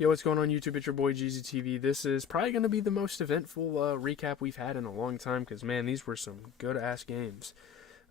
Yo, what's going on YouTube? It's your boy GZTV. This is probably going to be the most eventful recap we've had in a long time because, man, these were some good-ass games.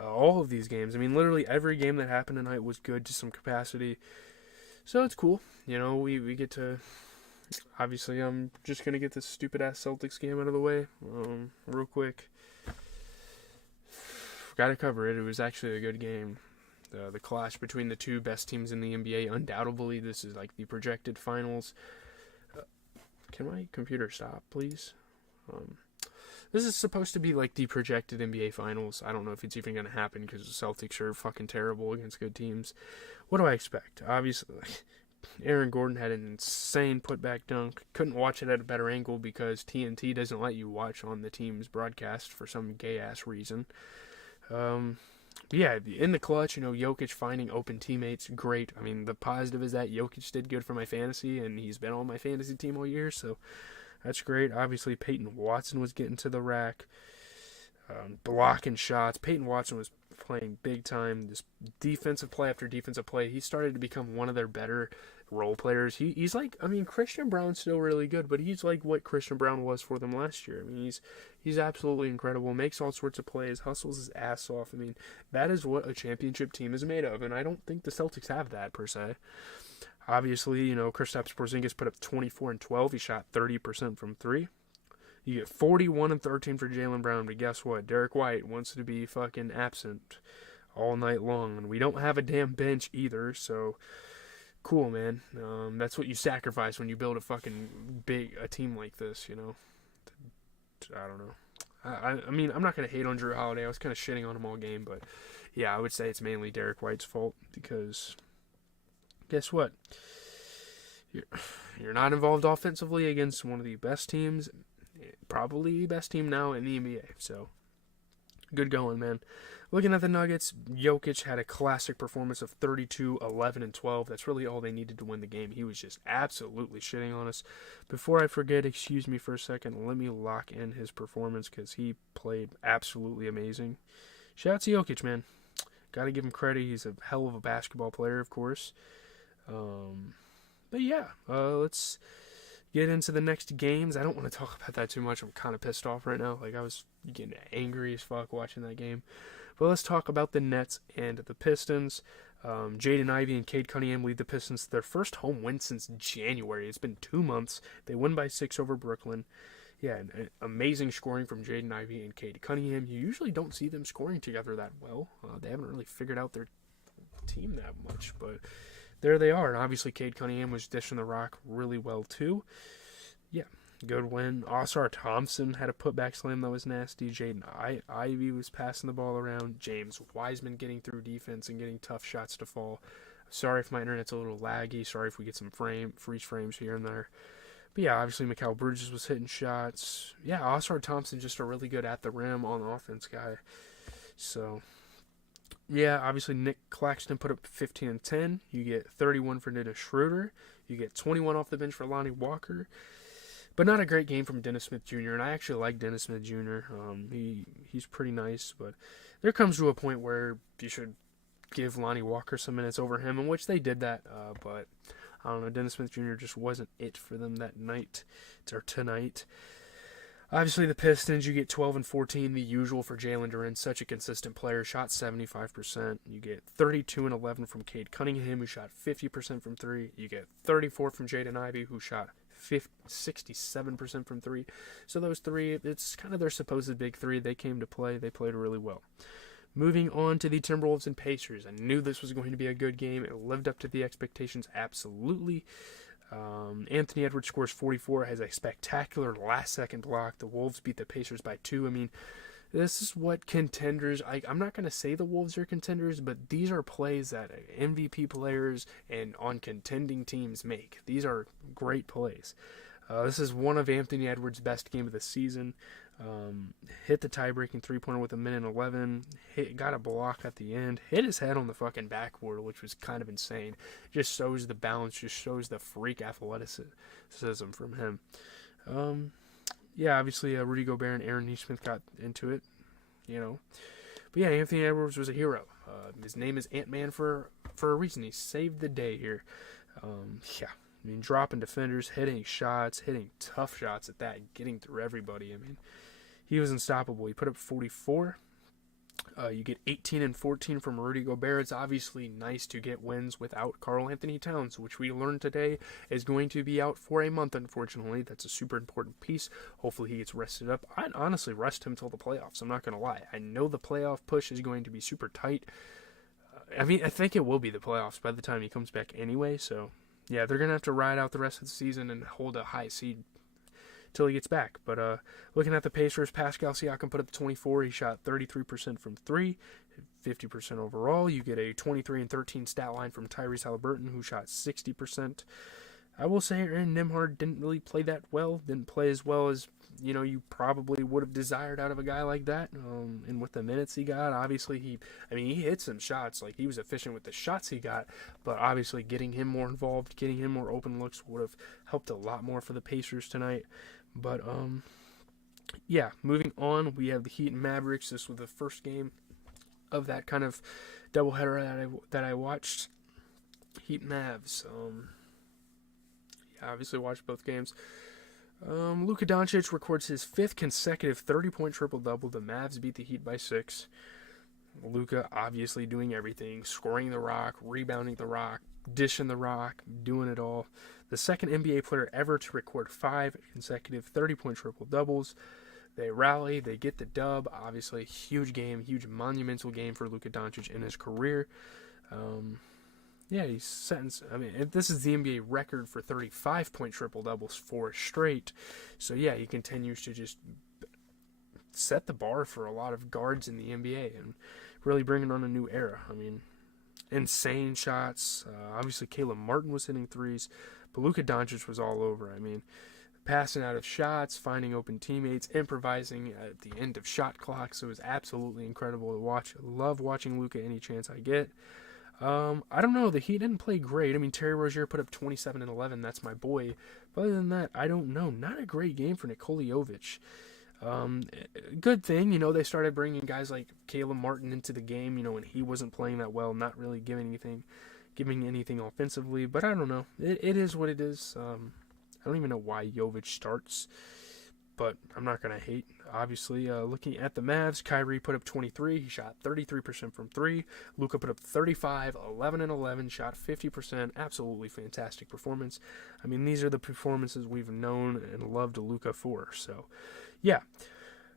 All of these games. I mean, literally every game that happened tonight was good to some capacity. So it's cool. You know, we get to... Obviously, I'm just going to get this stupid-ass Celtics game out of the way real quick. Got to cover it. It was actually a good game. The clash between the two best teams in the NBA. Undoubtedly, this is like the projected finals. Can my computer stop, please? This is supposed to be like the projected NBA finals. I don't know if it's even going to happen because the Celtics are fucking terrible against good teams. What do I expect? Obviously, Aaron Gordon had an insane putback dunk. Couldn't watch it at a better angle because TNT doesn't let you watch on the team's broadcast for some gay-ass reason. Yeah, in the clutch, you know, Jokic finding open teammates, great. I mean, the positive is that Jokic did good for my fantasy, and he's been on my fantasy team all year, so that's great. Obviously, Peyton Watson was getting to the rack, blocking shots. Peyton Watson was playing big time. This defensive play after defensive play, he started to become one of their better role players. He's like, I mean, Christian Brown's still really good, but he's like what Christian Brown was for them last year. I mean, he's absolutely incredible, makes all sorts of plays, hustles his ass off. I mean, that is what a championship team is made of, and I don't think the Celtics have that per se. Obviously, you know, Kristaps Porzingis put up 24 and 12. He shot 30% from three. You get 41 and 13 for Jaylen Brown, but guess what? Derek White wants to be fucking absent all night long, and we don't have a damn bench either, so cool, man. That's what you sacrifice when you build a fucking a team like this, you know. I don't know. I mean, I'm not going to hate on Jrue Holiday. I was kind of shitting on him all game, but yeah, I would say it's mainly Derek White's fault because guess what? You're not involved offensively against one of the best teams, probably the best team now in the NBA. So, good going, man. Looking at the Nuggets, Jokic had a classic performance of 32, 11, and 12. That's really all they needed to win the game. He was just absolutely shitting on us. Before I forget, excuse me for a second, let me lock in his performance because he played absolutely amazing. Shout out to Jokic, man. Got to give him credit. He's a hell of a basketball player, of course. But yeah, let's get into the next games. I don't want to talk about that too much. I'm kind of pissed off right now. Like, I was getting angry as fuck watching that game. But let's talk about the Nets and the Pistons. Jaden Ivey and Cade Cunningham lead the Pistons to their first home win since January. It's been 2 months. They win by 6 over Brooklyn. Yeah, an amazing scoring from Jaden Ivey and Cade Cunningham. You usually don't see them scoring together that well. They haven't really figured out their team that much, but there they are. And obviously, Cade Cunningham was dishing the rock really well, too. Yeah, good win. Oscar Thompson had a putback slam that was nasty. Jaden Ivey was passing the ball around. James Wiseman getting through defense and getting tough shots to fall. Sorry if my internet's a little laggy. Sorry if we get some freeze frames here and there. But yeah, obviously Mikal Bridges was hitting shots. Yeah, Oscar Thompson just a really good at the rim on offense guy. So yeah, obviously Nick Claxton put up 15 and 10. You get 31 for Dennis Schroeder. You get 21 off the bench for Lonnie Walker. But not a great game from Dennis Smith Jr., and I actually like Dennis Smith Jr. He's pretty nice, but there comes to a point where you should give Lonnie Walker some minutes over him, in which they did that, but I don't know, Dennis Smith Jr. just wasn't it for them that night, or tonight. Obviously, the Pistons, you get 12 and 14, the usual for Jalen Duren, such a consistent player, shot 75%. You get 32 and 11 from Cade Cunningham, who shot 50% from three. You get 34 from Jaden Ivey, who shot 67% from three. So those three, it's kind of their supposed big three. They came to play. They played really well. Moving on to the Timberwolves and Pacers. I knew this was going to be a good game. It lived up to the expectations absolutely. Anthony Edwards scores 44, has a spectacular last-second block. The Wolves beat the Pacers by 2. I mean, this is what contenders... I'm not going to say the Wolves are contenders, but these are plays that MVP players and on contending teams make. These are great plays. This is one of Anthony Edwards' best game of the season. Hit the tie-breaking three-pointer with 1:11. Got a block at the end. Hit his head on the fucking backboard, which was kind of insane. Just shows the balance. Just shows the freak athleticism from him. Yeah, obviously Rudy Gobert and Aaron Nesmith got into it, you know. But yeah, Anthony Edwards was a hero. His name is Ant-Man for a reason. He saved the day here. Yeah, I mean, dropping defenders, hitting shots, hitting tough shots at that, getting through everybody. I mean, he was unstoppable. He put up 44. You get 18 and 14 from Rudy Gobert. It's obviously nice to get wins without Karl Anthony Towns, which we learned today is going to be out for a month, unfortunately. That's a super important piece. Hopefully he gets rested up. I'd honestly rest him till the playoffs. I'm not going to lie. I know the playoff push is going to be super tight. I think it will be the playoffs by the time he comes back anyway. So, yeah, they're going to have to ride out the rest of the season and hold a high seed till he gets back. But looking at the Pacers, Pascal Siakam put up 24. He shot 33% from 3, 50% overall. You get a 23 and 13 stat line from Tyrese Haliburton, who shot 60%. I will say Aaron Nimhard didn't really play that well. Didn't play as well as you probably would have desired out of a guy like that. And with the minutes he got, obviously he hit some shots. Like, he was efficient with the shots he got, but obviously getting him more involved, getting him more open looks would have helped a lot more for the Pacers tonight. But yeah, moving on, we have the Heat and Mavericks. This was the first game of that kind of doubleheader that I watched. Heat and Mavs. Obviously watched both games. Luka Doncic records his 5th consecutive 30-point triple-double. The Mavs beat the Heat by 6. Luka obviously doing everything, scoring the rock, rebounding the rock, dishing the rock, doing it all. The second NBA player ever to record 5 consecutive 30-point triple-doubles. They rally, they get the dub. Obviously, huge game, huge monumental game for Luka Doncic in his career. Yeah, he's sentenced. This is the NBA record for 35-point triple-doubles, 4 straight. So, yeah, he continues to just set the bar for a lot of guards in the NBA and really bringing on a new era. Insane shots. Obviously, Caleb Martin was hitting threes, but Luka Doncic was all over. Passing out of shots, finding open teammates, improvising at the end of shot clocks. It was absolutely incredible to watch. I love watching Luka any chance I get. I don't know. The Heat didn't play great. Terry Rozier put up 27 and 11. That's my boy. But other than that, I don't know. Not a great game for Nikola Jovic. Good thing, they started bringing guys like Caleb Martin into the game, when he wasn't playing that well, not really giving anything offensively. But I don't know. It is what it is. I don't even know why Jovic starts, but I'm not going to hate. Obviously, looking at the Mavs, Kyrie put up 23. He shot 33% from 3. Luka put up 35, 11 and 11, shot 50%. Absolutely fantastic performance. These are the performances we've known and loved Luka for. So, yeah.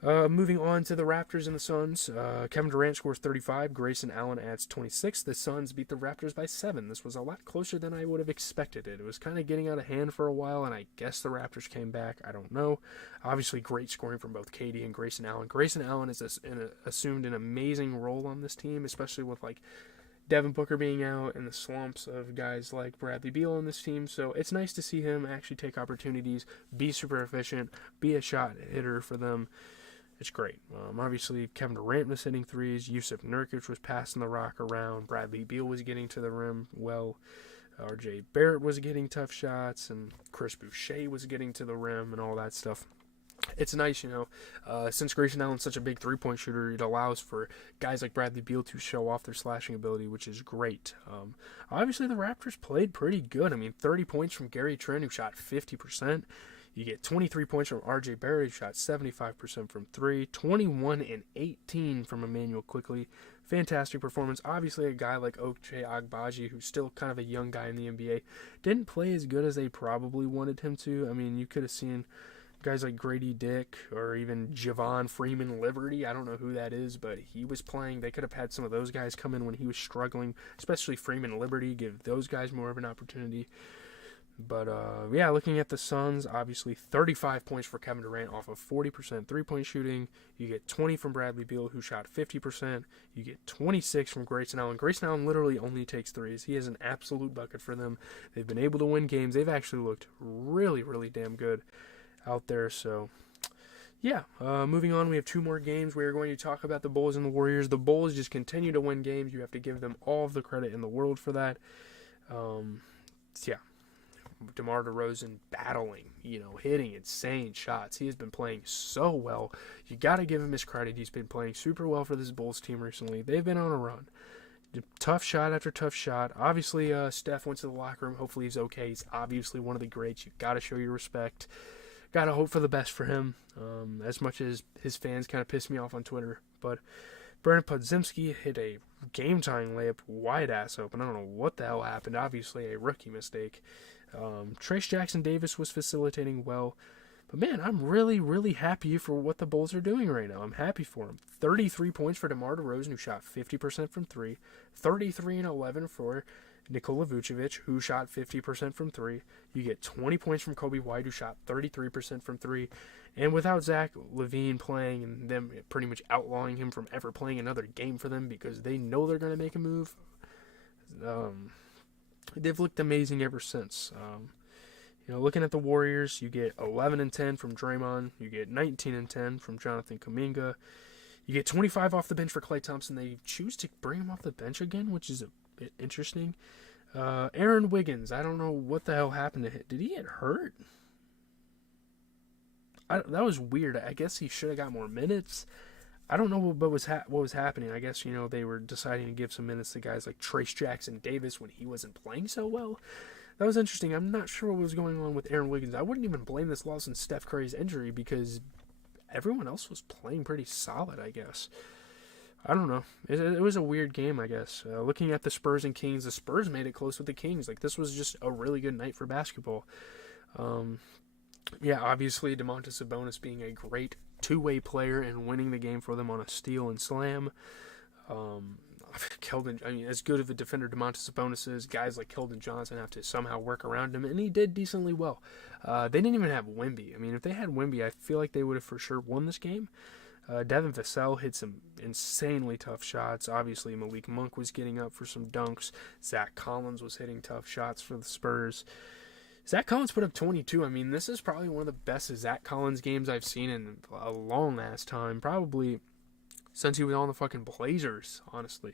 Moving on to the Raptors and the Suns. Kevin Durant scores 35. Grayson Allen adds 26. The Suns beat the Raptors by 7. This was a lot closer than I would have expected it. It was kind of getting out of hand for a while, and I guess the Raptors came back. I don't know. Obviously, great scoring from both KD and Grayson Allen. Grayson Allen has assumed an amazing role on this team, especially with Devin Booker being out and the slumps of guys like Bradley Beal on this team. So it's nice to see him actually take opportunities, be super efficient, be a shot hitter for them. It's great. Obviously, Kevin Durant was hitting threes. Yusuf Nurkic was passing the rock around. Bradley Beal was getting to the rim well. RJ Barrett was getting tough shots. And Chris Boucher was getting to the rim and all that stuff. It's nice, since Grayson Allen's such a big three-point shooter, it allows for guys like Bradley Beal to show off their slashing ability, which is great. Obviously, the Raptors played pretty good. 30 points from Gary Trent, who shot 50%. You get 23 points from RJ Barrett, who shot 75% from 3. 21 and 18 from Emmanuel Quickley. Fantastic performance. Obviously, a guy like Ochai Agbaji, who's still kind of a young guy in the NBA, didn't play as good as they probably wanted him to. You could have seen guys like Grady Dick or even Javon Freeman Liberty. I don't know who that is, but he was playing. They could have had some of those guys come in when he was struggling, especially Freeman Liberty, give those guys more of an opportunity. But, yeah, looking at the Suns, obviously 35 points for Kevin Durant off of 40% three-point shooting. You get 20 from Bradley Beal, who shot 50%. You get 26 from Grayson Allen. Grayson Allen literally only takes threes. He is an absolute bucket for them. They've been able to win games. They've actually looked really, really damn good out there. So, yeah, moving on, we have 2 more games. We are going to talk about the Bulls and the Warriors. The Bulls just continue to win games. You have to give them all of the credit in the world for that. Yeah. DeMar DeRozan battling, hitting insane shots. He has been playing so well. You got to give him his credit. He's been playing super well for this Bulls team recently. They've been on a run. Tough shot after tough shot. Obviously, Steph went to the locker room. Hopefully he's okay. He's obviously one of the greats. You got to show your respect. Got to hope for the best for him. As much as his fans kind of pissed me off on Twitter. But Brandon Podziemski hit a game-tying layup wide ass open. I don't know what the hell happened. Obviously a rookie mistake. Trayce Jackson-Davis was facilitating well. But man, I'm really, really happy for what the Bulls are doing right now. I'm happy for them. 33 points for DeMar DeRozan, who shot 50% from 3. 33 and 11 for Nikola Vucevic, who shot 50% from 3. You get 20 points from Kobe White, who shot 33% from 3. And without Zach LaVine playing and them pretty much outlawing him from ever playing another game for them because they know they're going to make a move, they've looked amazing ever since. Looking at the Warriors, you get 11 and 10 from Draymond. You get 19 and 10 from Jonathan Kuminga. You get 25 off the bench for Klay Thompson. They choose to bring him off the bench again, which is a bit interesting. Aaron Wiggins, I don't know what the hell happened to him. Did he get hurt? That was weird. I guess he should have got more minutes. I don't know what was happening. I guess, they were deciding to give some minutes to guys like Trayce Jackson-Davis when he wasn't playing so well. That was interesting. I'm not sure what was going on with Aaron Wiggins. I wouldn't even blame this loss on Steph Curry's injury because everyone else was playing pretty solid, I guess. I don't know. It was a weird game, I guess. Looking at the Spurs and Kings, the Spurs made it close with the Kings. This was just a really good night for basketball. Obviously, Domantas Sabonis being a great two-way player and winning the game for them on a steal and slam. As good of a defender Domantas Sabonis is, guys like Keldon Johnson have to somehow work around him, and he did decently well. They didn't even have Wemby. If they had Wemby, I feel like they would have for sure won this game. Devin Vassell hit some insanely tough shots. Obviously, Malik Monk was getting up for some dunks. Zach Collins was hitting tough shots for the Spurs. Zach Collins put up 22. This is probably one of the best Zach Collins games I've seen in a long-ass time. Probably since he was on the fucking Blazers, honestly.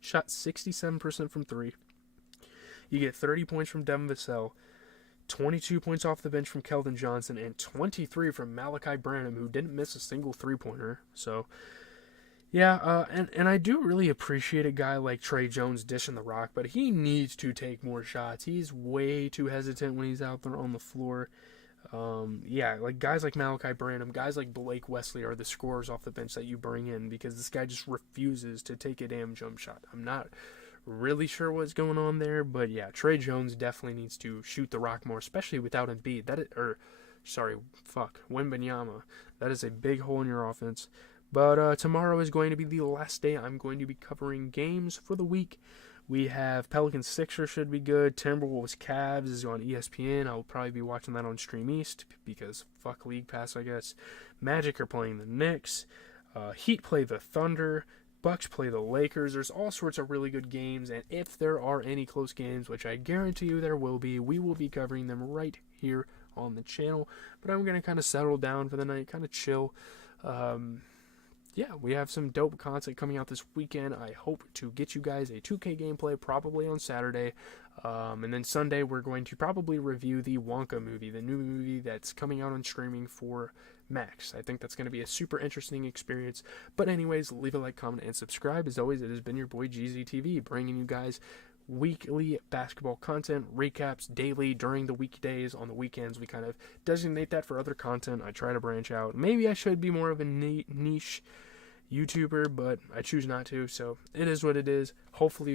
Shot 67% from 3. You get 30 points from Devin Vassell, 22 points off the bench from Keldon Johnson, and 23 from Malachi Branham, who didn't miss a single three-pointer. So, and I do really appreciate a guy like Trey Jones dishing the rock, but he needs to take more shots. He's way too hesitant when he's out there on the floor. Guys like Malachi Branham, guys like Blake Wesley are the scorers off the bench that you bring in because this guy just refuses to take a damn jump shot. I'm not really sure what's going on there, but Trey Jones definitely needs to shoot the rock more, especially without Embiid. Wembanyama. That is a big hole in your offense. But tomorrow is going to be the last day I'm going to be covering games for the week. We have Pelicans Sixers should be good. Timberwolves Cavs is on ESPN. I'll probably be watching that on Stream East because fuck League Pass, I guess. Magic are playing the Knicks. Heat play the Thunder. Bucks play the Lakers. There's all sorts of really good games, and if there are any close games, which I guarantee you there will be, we will be covering them right here on the channel. But I'm going to kind of settle down for the night, kind of chill. We have some dope content coming out this weekend. I hope to get you guys a 2K gameplay probably on Saturday. And then Sunday we're going to probably review the Wonka movie, the new movie that's coming out on streaming for Max. I think that's going to be a super interesting experience. But anyways, leave a like, comment, and subscribe. As always, it has been your boy GZTV, bringing you guys weekly basketball content, recaps daily during the weekdays. On the weekends, we kind of designate that for other content. I try to branch out. Maybe I should be more of a niche YouTuber, but I choose not to, so it is what it is. Hopefully